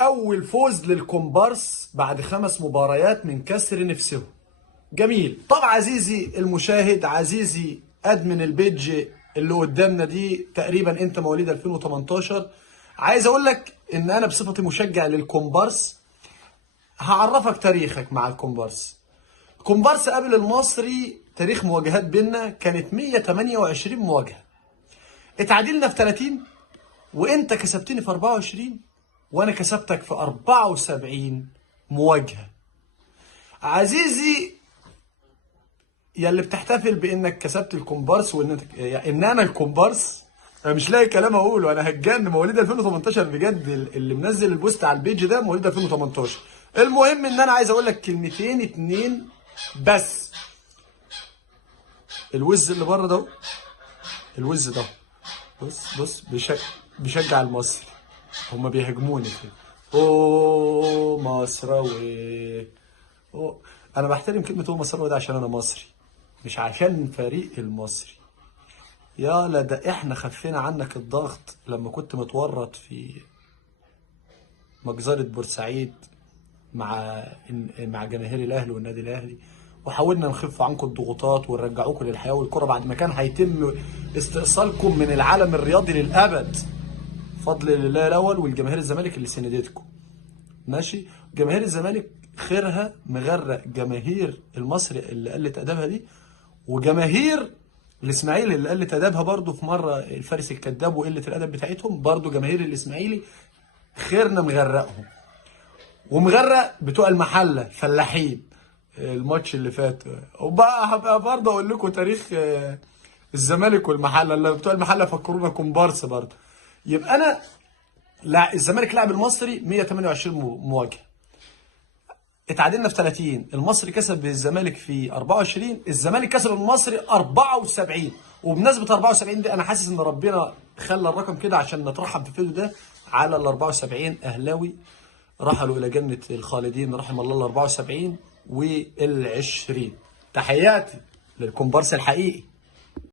اول فوز للكومبارس بعد 5 مباريات من كسر نفسهم. جميل. طب عزيزي المشاهد، عزيزي ادمن البيج اللي قدامنا دي، تقريبا انت مواليد 2018، عايز اقول لك ان انا بصفتي مشجع للكومبارس هعرفك تاريخك مع الكومبارس. الكومبارس قبل المصري تاريخ مواجهات بينا كانت 128 مواجهة. اتعادلنا في 30 وانت كسبتني في 24 وانا كسبتك في 74 مواجهة. عزيزي يا اللي بتحتفل بانك كسبت الكومبارس ان انا الكومبارس، انا مش لاقي كلام اقوله، انا هتجن. مواليد 2018 بجد، اللي منزل البوست على البيج ده مواليد 2018. المهم ان انا عايز اقول لك كلمتين اتنين بس. الوز اللي بره ده، الوز ده بص بيشجع المصري، هما بيهاجموني كده. اوه مصراوي، أوه. انا بحترم كلمه اوه مصراوي ده عشان انا مصري، مش عشان فريق المصري. يا ده احنا خفينا عنك الضغط لما كنت متورط في مجزرة بورسعيد مع جماهير الاهلي والنادي الاهلي، وحاولنا نخف عنكم الضغوطات ونرجعوكم للحياه والكره بعد ما كان هيتم استئصالكم من العالم الرياضي للابد. فضل لله الاول والجماهير الزمالك اللي سندتكم. ماشي. جماهير الزمالك خيرها مغرق جماهير المصري اللي قلت ادبها دي، وجماهير الاسماعيلي اللي قلت ادبها برضو في مره الفارس الكذاب وقله الادب بتاعتهم. برضو جماهير الاسماعيلي خيرنا مغرقهم، ومغرق بتوع المحله فلاحين الماتش اللي فات. وبقى هبقى برضه اقول لكم تاريخ الزمالك والمحله، اللي بتوع المحله فكرونا كومبارس برضه. يبقى انا، لا، الزمالك لعب المصري 128 مواجهه، اتعادلنا في 30. المصري كسب الزمالك في 24، الزمالك كسب المصري 74. وبمناسبه 74 دي انا حاسس ان ربنا خلى الرقم كده عشان نترحم في الفيديو ده على ال 74 اهلاوي رحلوا الى جنه الخالدين رحم الله ال 74 وال 20. تحياتي للكومبارس الحقيقي.